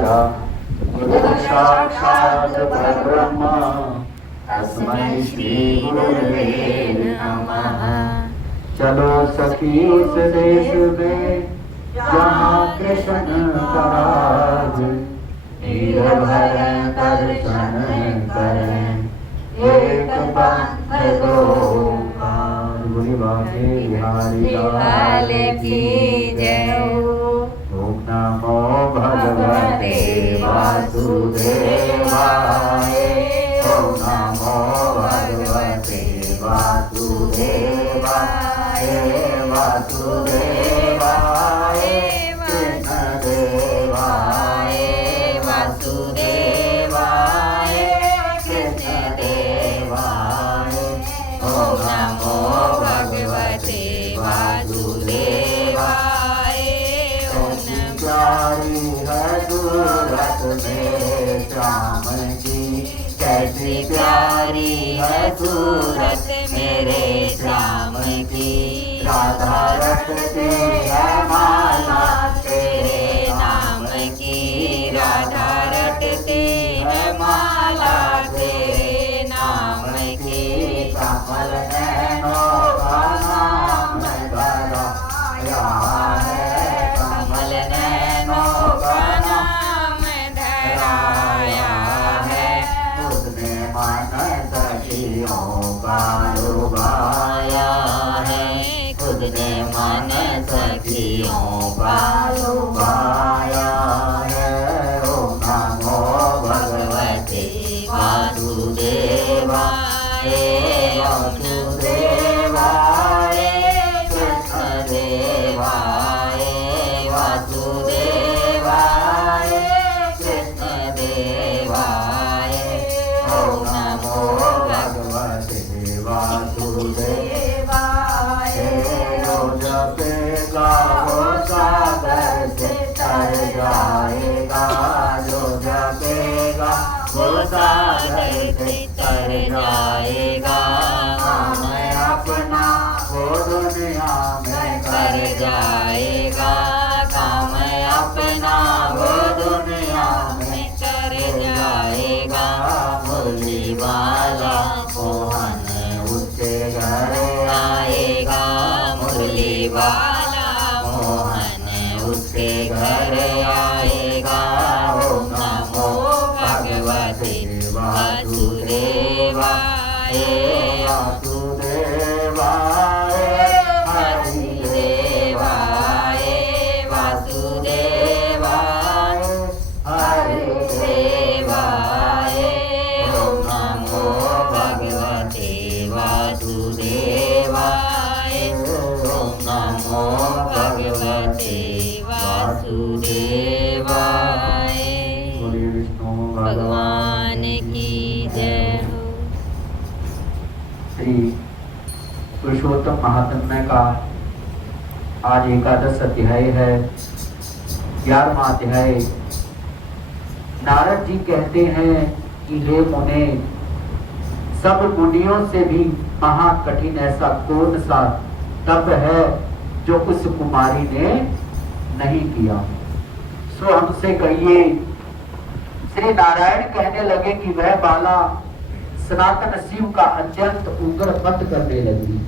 ओंकारा गुरु साक्षात् परब्रह्म तस्मै श्री गुरुवे नमः। चलो सखी उस देश में जहाँ कृष्ण का राज, वीर भर दर्शन करें एक पंथ दो ओंकार। बोली बांके बिहारी लाल की जय हो। ओम नमो भगवते वासुदेवाय। ओम नमो भगवते वासुदेवाय। वासुदेवाय कृष्ण देवाय। वासुदेवाय कृष्ण देवाय। ओम नमो भगवते वासुदेवाय। प्यारी है सूरत में श्याम की, कैसी प्यारी है सूरत मेरे श्याम की। राधा रटती है माला तेरे नाम की। राधा रटती है माला तेरे नाम की। कमल नैनों का नाम धराया है। कमल नैनों का नाम धराया है। उसने मन सखियों का लुभाया है। खुद ने मन सखियों का लुभाया है। ओम नमो भगवते वासुदेवाय। वासुदेवाय कृष्ण देवाय। वासुदेवाय कृष्ण देवाय। ओम नमो भगवते वासुदेवाय। जो जपेगा वो सागर से तर जाएगा। जो जपेगा वो सागर से तर जाएगा। काम अपना वो दुनिया में कर जाएगा। काम अपना वो दुनिया में कर जाएगा। मुरली वाला मोहन उसके घर आएगा। मुरली वाला मोहन उसके घर आएगा। ओम नमो भगवते वासुदेवाय। वासुदेवाय हरि देवाय। वासुदेवाय हरि देवाय। ओम नमो भगवते वासुदेवाय। ओम नमो भगवते वासुदेवाय। बोलिए विष्णु भगवान की जय हो। श्री पुरुषोत्तम महात्म्य का आज एकादश अध्याय है, 11वां अध्याय। नारद जी कहते हैं कि हे मुने, सब मुनियों से भी महाकठिन ऐसा कौन सा तप है जो उस कुमारी ने नहीं किया। सो हमसे कहिए। श्री नारायण कहने लगे कि वह बाला सनातन शिव का अत्यंत उग्र पद करने लगी,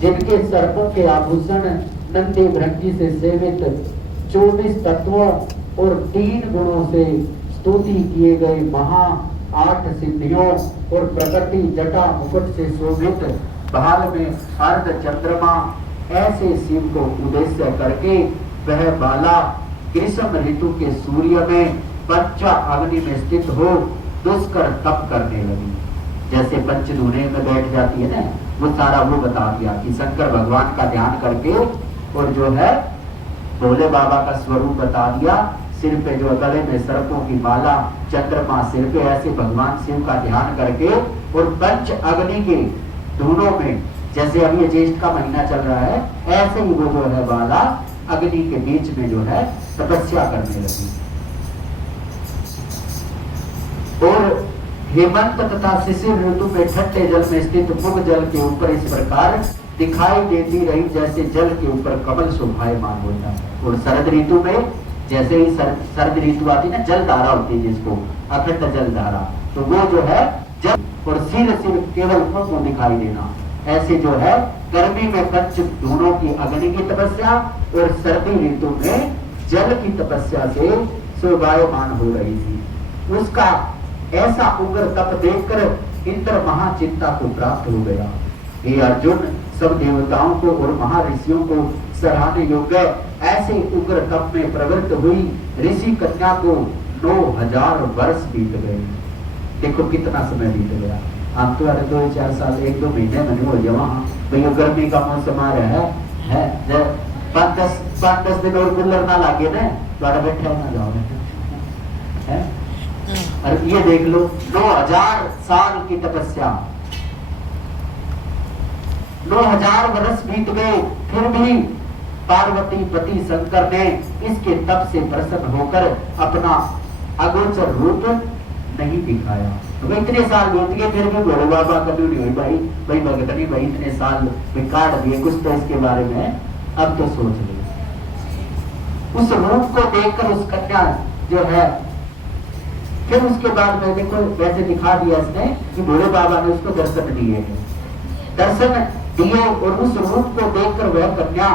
जिनके सर्पों के आभूषण नंदी भृंगी से सेवित 24 तत्वों और 3 गुणों से स्तुति किए गए महा 8 सिद्धियों और प्रकृति जटा मुकुट से शोभित भाल में अर्ध चंद्रमा ऐसे शिव को उद्देश्य करके वह बाला ग्रीष्म ऋतु के सूर्य में पंचा अग्नि में स्थित हो दुष्कर तप करने लगी। जैसे पंचधूने में बैठ जाती है ना, वो सारा वो बता दिया कि शंकर भगवान का ध्यान करके और जो है भोले बाबा का स्वरूप बता दिया। सिर पे जो गले में सर्पों की माला, चंद्रमा सिर पे, ऐसे भगवान शिव का ध्यान करके और पंच अग्नि के धूनों में, जैसे अभी ये ज्येष्ठ का महीना चल रहा है, ऐसे ही वो जो है बाला अग्नि के बीच में जो है तपस्या करने लगी। और हेमंत तथा शिशिर ऋतु में ठंडे जल में स्थित मुग जल के ऊपर इस प्रकार दिखाई देती रही जैसे जल के ऊपर कमल शोभायमान होता है। और शरद ऋतु में जैसे ही सर्द ऋतु आती है ना, जल धारा होती है जिसको अखंड जल धारा, तो वो जो है जल और सिर केवल को दिखाई देना। ऐसे जो है गर्मी में पंच धूनों की अग्नि की तपस्या और सर्दी ऋतु में जल की तपस्या से शोभायमान हो रही थी। उसका ऐसा उग्र तप देखकर इंद्र महाचिंता को प्राप्त हो गया। हे अर्जुन, सब देवताओं को और महर्षियों को सराहने योग्य ऐसे उग्र तप में प्रवृत्त हुई ऋषि कन्या को 9000 वर्ष बीत गए। देखो कितना समय बीत गया। आप तो अरे 2-4 साल 1-2 महीने में हो जाए वहां भाई, गर्मी का मौसम आ रहा है 5-10 दिन और कूलर ना लागे ना तो बैठे ना जाओ है। और ये देख लो 9000 साल की तपस्या, 9000 वर्ष बीत गए, फिर भी पार्वती पति शंकर ने इसके तप से प्रसन्न होकर अपना अगोचर रूप नहीं दिखाया। तो इतने साल बीत गए फिर भी भोले बाबा कभी नहीं हुई भाई भगत नहीं भाई, इतने साल काट दिए, कुछ तो इसके बारे में अब तो सोच लो। उस रूप को देखकर उस कन्या जो है, फिर उसके बाद में देखो वैसे दिखा दिया इसने कि भोले बाबा ने उसको दर्शन दिए हैं, दर्शन दिए और उस रूप को देखकर वह कन्या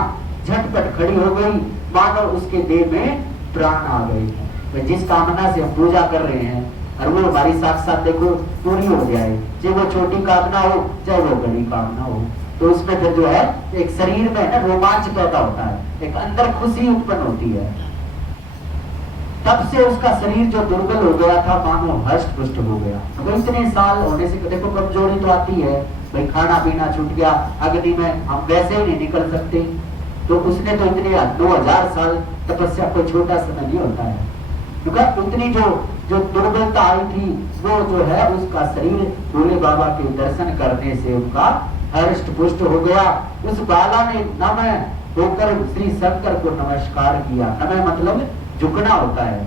झटपट खड़ी हो गई, मानो उसके देह में प्राण आ गए। तो जिस कामना से हम पूजा कर रहे हैं और वो हमारी साक्षात देखो पूरी हो जाए, चाहे वो छोटी कामना हो चाहे वो बड़ी कामना हो, तो उसमें फिर जो है एक शरीर में ना रोमांच पैदा होता है, एक अंदर खुशी उत्पन्न होती है। तब से उसका शरीर जो दुर्बल हो गया था मानो हष्ट पुष्ट हो गया। तो इतने साल होने से देखो कमजोरी तो आती है भाई, खाना पीना छूट गया, अग्नि में हम वैसे ही नहीं निकल सकते। तो उसने तो इतने 2000 साल तपस्या कोई छोटा समय नहीं होता है, क्योंकि उतनी जो दुर्बलता आई थी वो जो है उसका शरीर भोले बाबा के दर्शन करने से उनका हृष्ट पुष्ट हो गया। उस बाला ने नमः होकर श्री शंकर को नमस्कार किया। नमः मतलब झुकना होता है,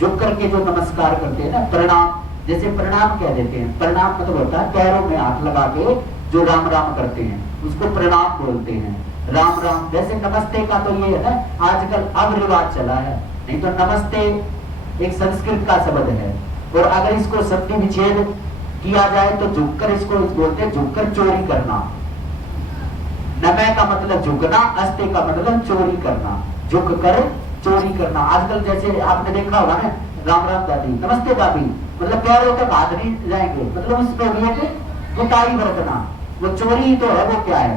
झुक करके जो नमस्कार करते हैं ना, प्रणाम, जैसे प्रणाम कह देते हैं, प्रणाम मतलब होता है पैरों में हाथ लगा के जो राम राम करते हैं उसको प्रणाम बोलते हैं, राम राम। वैसे नमस्ते का तो ये है ना आजकल अब रिवाज चला है, नहीं तो नमस्ते एक संस्कृत का शब्द है। और अगर इसको संधि विच्छेद किया जाए तो झुककर इसको बोलते हैं झुककर चोरी करना। नमः का मतलब झुकना, अस्ते का मतलब चोरी करना, झुक कर चोरी करना। आजकल जैसे आपने देखा होगा ना, राम राम दादी, नमस्ते दादी, मतलब पैरों तक हाथ नहीं जाएंगे, मतलब उसमें भी है गुटाई बरतना, वो चोरी ही तो है, वो क्या है।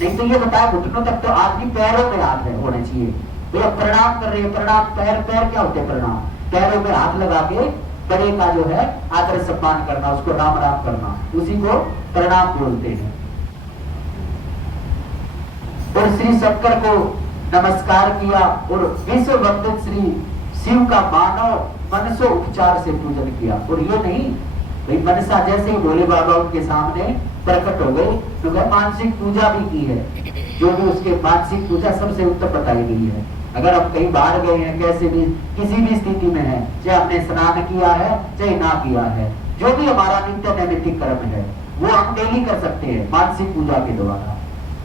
नहीं तो ये बताया घुटनों तक तो आदमी पैरों में हाथ होने चाहिए। भैया प्रणाम कर रहे हैं, प्रणाम पैर क्या होते हैं, प्रणाम पैरों में हाथ लगा के बड़े का जो है आदर सम्मान करना, उसको राम राम करना, उसी को प्रणाम बोलते हैं। और श्री शंकर को नमस्कार किया और विश्व वंदित श्री शिव का मानव मनसो उपचार से पूजन किया। और ये नहीं भाई मनसा जैसे ही भोले बाबा उनके सामने प्रकट हो गए तो मानसिक पूजा भी की है, जो भी उसके मानसिक पूजा सबसे उत्तम बताई गई है। अगर हम कहीं बाहर गए हैं, कैसे भी किसी भी स्थिति में है, चाहे हमने स्नान किया है चाहे ना किया है, जो भी हमारा नित्य नैमित्तिक कर्म है वो हम डेली कर सकते हैं मानसिक पूजा के द्वारा।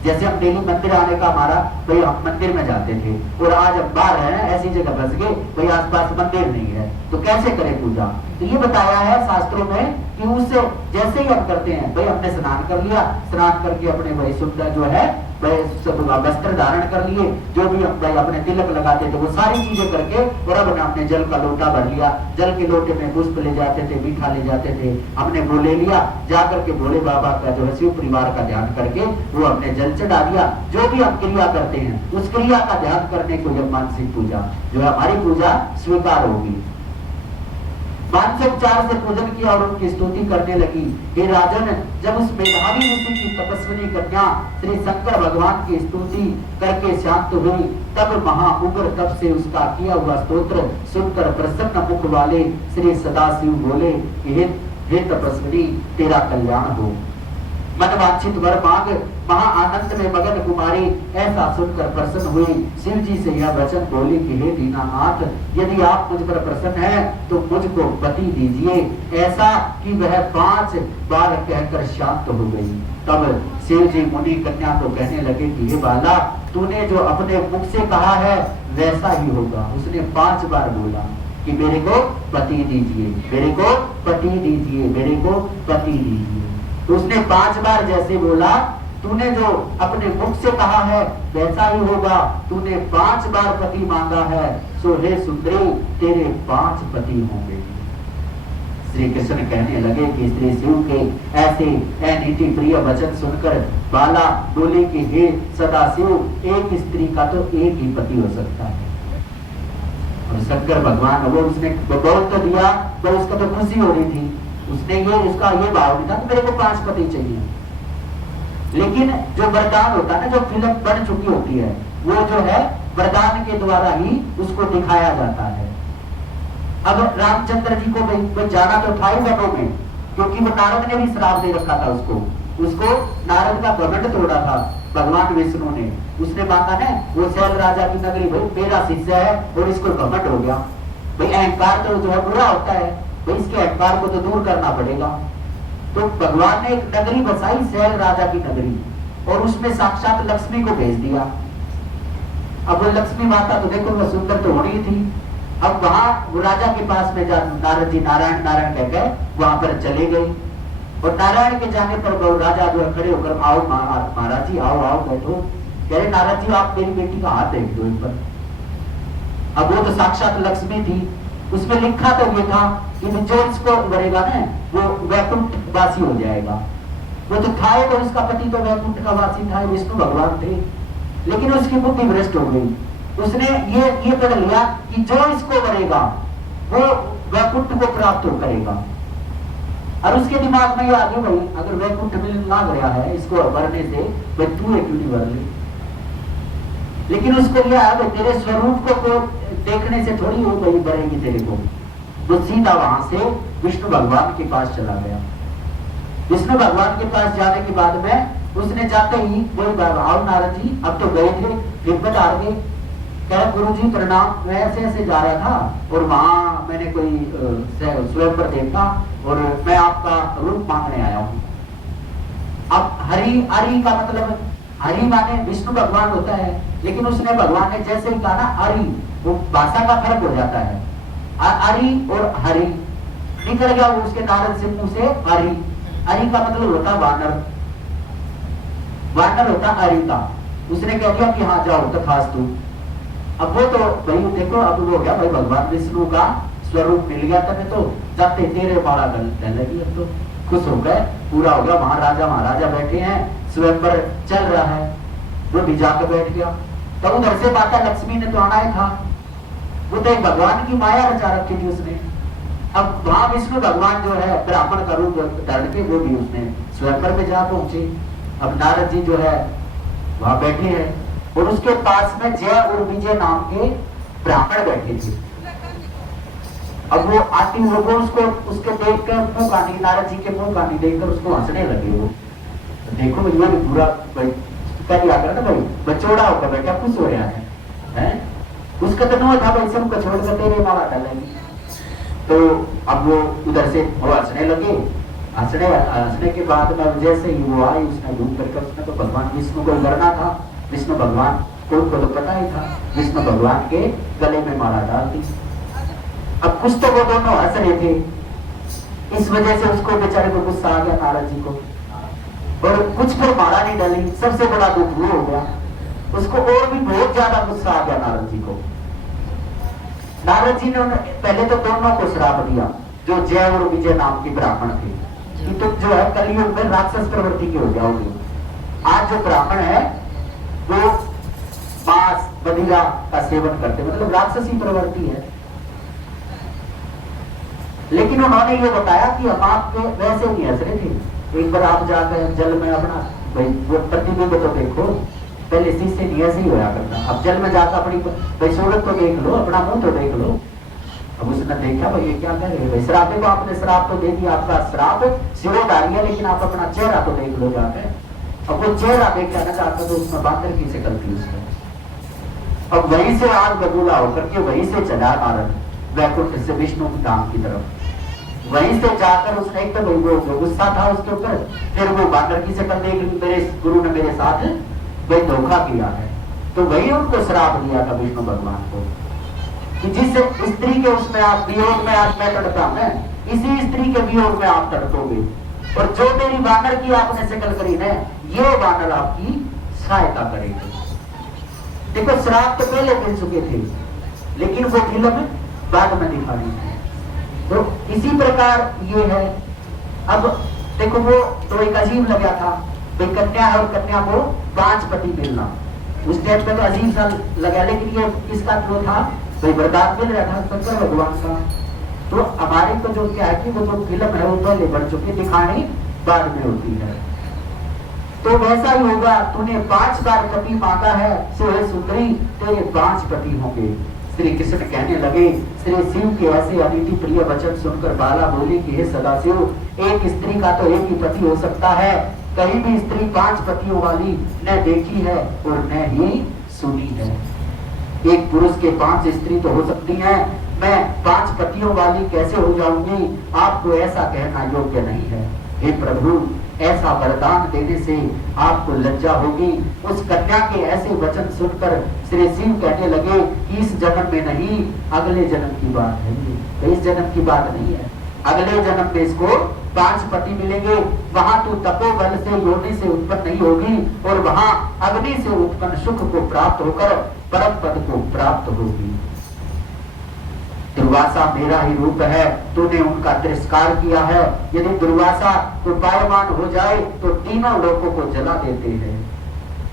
जैसे हम डेली मंदिर आने का हमारा भाई, हम मंदिर में जाते थे और आज हम बाहर हैं, ऐसी जगह बस गए भाई, आसपास मंदिर नहीं है, तो कैसे करें पूजा। तो ये बताया है शास्त्रों में कि उससे जैसे ही हम करते हैं भाई, हमने स्नान कर लिया, स्नान करके अपने भाई सुंदर जो है वस्त्र धारण कर लिए, जो भी हम भाई अपने तिलक लगाते थे वो सारी चीजें करके, और अब हमने जल का लोटा भर लिया, जल के लोटे में पुष्प ले जाते थे, मीठा ले जाते थे, हमने वो ले लिया, जाकर के भोले बाबा का जो है शिव परिवार का ध्यान करके वो हमने जल चढ़ा दिया। जो भी हम क्रिया करते हैं उस क्रिया का ध्यान करने को जब मानसिक पूजा जो है हमारी पूजा स्वीकार होगी। मानसिक उपचार से पूजन किया और उनकी स्तुति करने लगी। हे राजन, जब उस मेधावी ऋषि की तपस्विनी कन्या श्री शंकर भगवान की स्तुति करके शांत हुई, तब महाउग्र तप से उसका किया हुआ स्तोत्र सुनकर प्रसन्न मुख वाले श्री सदाशिव बोले, हे तपस्विनी, तेरा कल्याण हो। मन वांछित वर मांग, महा आनंद में मगन कुमारी ऐसा सुनकर प्रसन्न हुई। शिव जी से यह वचन बोली कि हे दीनानाथ, यदि आप मुझ पर प्रसन्न हैं तो मुझको पति दीजिए, ऐसा कि वह 5 बार कहकर शांत हो गई। तब शिव जी मुनि कन्या को कहने लगे कि हे बाला, तूने जो अपने मुख से कहा है वैसा ही होगा। उसने 5 बार बोला कि मेरे को पति दीजिए, मेरे को पति दीजिए, मेरे को पति दीजिए। तो उसने 5 बार जैसे बोला, तूने जो अपने मुख से कहा है वैसा ही होगा। तूने 5 बार पति मांगा है, सो हे सुंदरी तेरे 5 पति होंगे। श्री कृष्ण कहने लगे कि श्री शिव के ऐसे अनीति प्रिय वचन सुनकर बाला बोले कि हे सदाशिव, एक स्त्री का तो एक ही पति हो सकता है। और शंकर भगवान वो उसने बहुत तो दिया, पर उसका तो खुशी हो रही थी। उसने उसका ये भाव नहीं था कि मेरे को 5 पति चाहिए। लेकिन जो वरदान होता है ना, जो फिल्म बन चुकी होती है, वो जो है वरदान के द्वारा ही उसको दिखाया जाता है। अब रामचंद्र जी को भाई जाना तो था ही वनों में, क्योंकि वो नारद ने भी श्राप दे रखा था उसको नारद का घमंड तोड़ा था भगवान विष्णु ने। उसने मांगा ना वो शैल राजा की नगरी, भाई मेरा शिष्य है और इसको घमंड हो गया। भाई अहंकार तो जो है बुरा होता है, भाई इसके अहंकार को तो दूर करना पड़ेगा। तो भगवान ने एक नगरी बसाई, शैल राजा की नगरी, और उसमें साक्षात लक्ष्मी को भेज दिया। अब वो लक्ष्मी माता तो देखो वो सुंदर तो होनी थी। अब वहां वो राजा के पास में नारद जी नारायण नारायण कहकर वहां पर चले गए। और नारायण के जाने पर वो राजा जो खड़े होकर, आओ महाराज जी, आओ आओ बैठो। कह रहे नारद जी आप मेरी बेटी का हाथ देख दो एक बार। अब वो तो साक्षात लक्ष्मी थी। उसमें लिखा तो ये था कि जो इसको मरेगा ना वो वैकुंठ वासी हो जाएगा। वो तो था, तो उसका पति तो वैकुंठ का वासी था, विष्णु भगवान थे। लेकिन उसकी बुद्धि भ्रष्ट हो गई। उसने ये पढ़ लिया कि जो इसको मरेगा वो वैकुंठ को प्राप्त करेगा। और उसके दिमाग में ये आ गया, भाई अगर वैकुंठ मिल ना गया है इसको मरने से, भाई तू एक क्यों नहीं मर ले। लेकिन उसको यह है तेरे स्वरूप को देखने से थोड़ी हो गई बढ़ेगी तेरे को। वो सीधा वहां से विष्णु भगवान के पास चला गया। विष्णु भगवान के पास जाने के बाद में उसने जाते ही वही आओ नारद जी, अब तो गए थे फिर बता गए। कह गुरु जी प्रणाम, मैं ऐसे ऐसे जा रहा था और वहां मैंने कोई स्वयंवर देखा और मैं आपका रूप मांगने आया हूँ। अब हरि का मतलब हरि माने विष्णु भगवान होता है, लेकिन उसने भगवान ने जैसे ही कहा ना हरि, वो भाषा का फर्क हो जाता है। अरि और हरि निकल गया वो उसके नारद से मुंह से। हरि का मतलब होता वानर, वानर होता हरि का। उसने कह दिया कि हाँ जाओ तथास्तु। अब वो तो भाई देखो, अब वो गया भाई भगवान विष्णु का स्वरूप मिल गया तने, तो जाते तेरे मारा गलने लगी। अब तो खुश हो गए, पूरा हो गया। वहां राजा महाराजा बैठे हैं, स्वयंवर चल रहा है, वो भी जाकर बैठ गया। तो उधर से माता लक्ष्मी ने तो आना ही था, वो तो एक भगवान की माया रचा रखी थी उसने। अब वहां विष्णु भगवान जो है ब्राह्मण का रूप धारण के वो भी उसने स्वयंवर में जा पहुंचे। अब नारद जी जो है वहां बैठे हैं और उसके पास में जय और विजय नाम के ब्राह्मण बैठे थे। अब वो आती लोगों उसको उसके देखकर मुंह कानी, नारद जी के मुंह कानी देखकर उसको हंसने लगे। वो देखो ये भी पूरा कह दिया कर ना भाई, बचोड़ा होकर बैठा खुश हो रहा है? उसका तो नहीं था भाई सबको छोड़कर तेरे मारा डालेंगे। तो अब वो उधर से वो हंसने लगे। हंसने के बाद में जैसे ही वो आई उसने घूम करके उसने तो भगवान विष्णु को करना था। विष्णु भगवान को तो पता ही था, विष्णु भगवान के गले में माला डाल दी। अब कुछ तो वो दोनों हंस रहे थे, इस वजह से उसको बेचारे को गुस्सा आ गया नारद जी को, और कुछ पर माला नहीं डाली। सबसे बड़ा दुख वो हो गया, उसको और भी बहुत ज्यादा गुस्सा आ गया नारद जी को। नारद जी ने पहले तो दोनों को श्राप दिया, जो जय और विजय नाम के ब्राह्मण थे, कि तुम जो है कलयुग में राक्षस प्रवृत्ति के हो जाओगे। आज जो ब्राह्मण है वो मांस मदिरा का सेवन करते, मतलब राक्षसी प्रवृत्ति है। लेकिन उन्होंने ये बताया कि हम आपके वैसे नहीं हंस रहे थे। एक बार आप जाकर जल में अपना भाई वो प्रतिबिंब तो देखो, पहले शीशे नहीं ऐसे ही होया करता। अब जल में जाकर अपनी भाई सूरत तो देख लो, अपना मुंह तो देख लो। अब उसने देखा भाई ये क्या कह रहे हैं, भाई श्राप को आपने श्राप तो दे दिया, आपका श्राप सिरोधारी है, लेकिन आप अपना चेहरा तो देख लो जाकर। अब वो चेहरा देखा ना चाहता तो उसमें बांदर की शक्ल थी उसमें। अब वहीं से आग बबूला होकर के वहीं से चला नारद वैकुंठ से विष्णु की धाम की तरफ। वहीं से जाकर उसने एक तो वो गुस्सा था उसके ऊपर, फिर वो बांदर की शक्ल देख ली, मेरे गुरु ने मेरे साथ भाई धोखा किया है, तो वही उनको श्राप दिया था विष्णु भगवान को कि जिस स्त्री के उसमें आप वियोग में आज मैं तड़पा मैं, इसी स्त्री के वियोग में आप तड़पोगे, और जो मेरी बानर की आपने शक्ल करी ना, ये बानर आपकी सहायता करेगी। देखो श्राप तो पहले मिल चुके थे, लेकिन वो फिल्म बाद में दिखा रही है। तो इसी प्रकार ये है। अब देखो वो तो एक अजीब लगा था, भाई कन्या है और कन्या को 5 पति मिलना, उस टाइम पे तो अजीब सा लगा, लेकिन ये इसका जो था भाई वरदान मिल रहा था शंकर भगवान का। तो हमारे को जो क्या है कि वो जो फिल्म है वो पहले बढ़ चुकी, दिखानी बाद में होती है। तो वैसा ही होगा, तूने 5 बार पति मांगा है, सो है सुंदरी तेरे 5 पति होंगे। श्री कृष्ण कहने लगे, श्री शिव के ऐसे अनिति प्रिय वचन सुनकर बाला बोली कि हे सदाशिव, एक स्त्री का तो एक ही पति हो सकता है, कहीं भी स्त्री 5 पतियों वाली न देखी है और न ही सुनी है। एक पुरुष के 5 स्त्री तो हो सकती हैं, मैं 5 पतियों वाली कैसे हो जाऊंगी? आपको ऐसा कहना योग्य नहीं है। हे प्रभु, ऐसा वरदान देने से आपको लज्जा होगी। उस कन्या के ऐसे वचन सुनकर श्री शिव कहने लगे कि इस जन्म में नहीं, अगले जन्म की बात है, तो इस जन्म की बात नहीं है, अगले जन्म में इसको 5 पति मिलेंगे। वहां तो तपोबल से योनि से उत्पन्न नहीं होगी, और वहां अग्नि से उत्पन्न सुख को प्राप्त होकर परम पद को प्राप्त होगी। दुर्वासा मेरा ही रूप है, तूने उनका तिरस्कार किया है। यदि दुर्वासा तो पायमान हो जाए तो तीनों लोगों को जला देते हैं।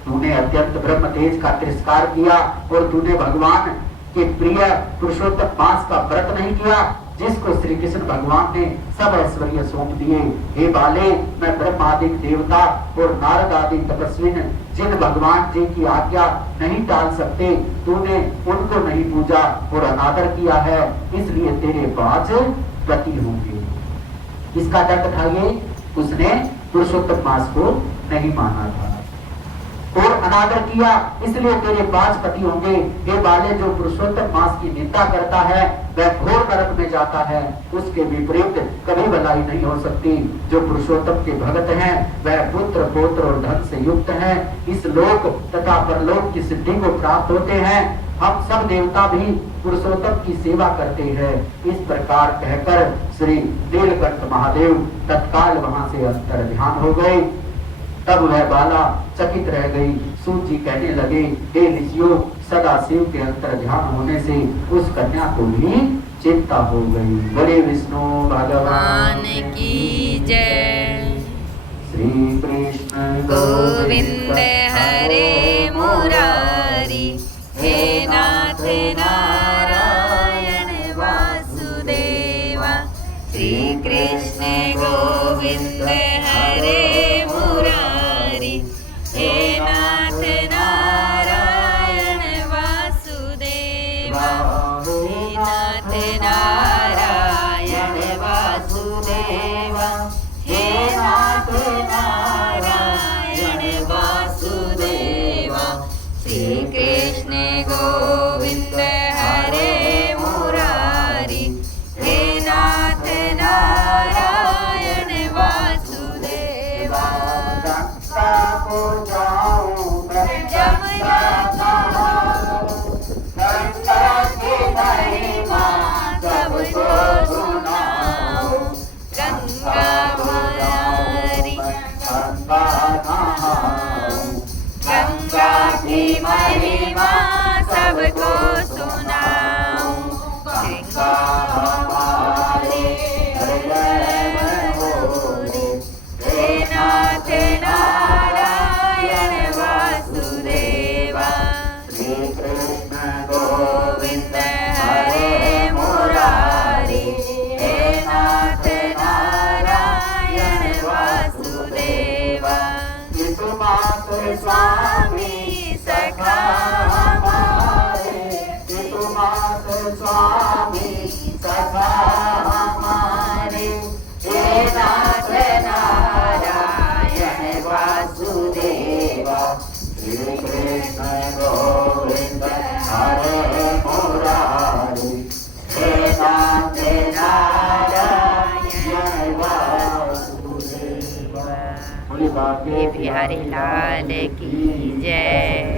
तूने अत्यंत ब्रह्म तेज का तिरस्कार किया, और तूने भगवान के प्रिय पुरुषोत्तम मास का व्रत नहीं किया, जिसको श्री कृष्ण भगवान ने सब ऐश्वर्य सौंप दिए। हे बाले, मैं ब्रह्मादिक देवता और नारद आदि तपस्वी जिन भगवान जी की आज्ञा नहीं टाल सकते, तूने उनको नहीं पूजा और अनादर किया है, इसलिए तेरे 5 पति होंगे। इसका दंड था ये, उसने पुरुषोत्तम मास को नहीं माना था और अनादर किया, इसलिए तेरे 5 पति होंगे। हे बाले, जो पुरुषोत्तम मास की निंदा करता है वह घोर नरक में जाता है, उसके विपरीत कभी भलाई नहीं हो सकती। जो पुरुषोत्तम के भगत हैं वह पुत्र पौत्र और धन से युक्त हैं, इस लोक तथा परलोक की सिद्धि को प्राप्त होते हैं। हम सब देवता भी पुरुषोत्तम की सेवा करते हैं। इस प्रकार कहकर श्री नीलकंठ महादेव तत्काल वहां से अंतर ध्यान हो गए। तब वह बाला चकित रह गई। सूत जी कहने लगे, हे ऋषियों, सदा शिव के अंतर ध्यान होने से उस कन्या को भी चिंता हो गई। बोले विष्णु भगवान की जय। श्री कृष्ण गोविंद हरे मुरारी, हे नाथ नारायण वासुदेवा। श्री कृष्ण गोविंद हरे मुरारी, हे नाथ नारायण वासुदेवा। हे नाथ नारायण वासुदेवा, हे नाथ नारायण वासुदेवा। श्री कृष्ण गोविंद हरे मुरारी, हे नाथ नारायण वासुदेवा। जमुना गंगा की महिमा सबको सुनाओ, गंगा हमारी गंगा की महिमा बिहारी लाल की जय।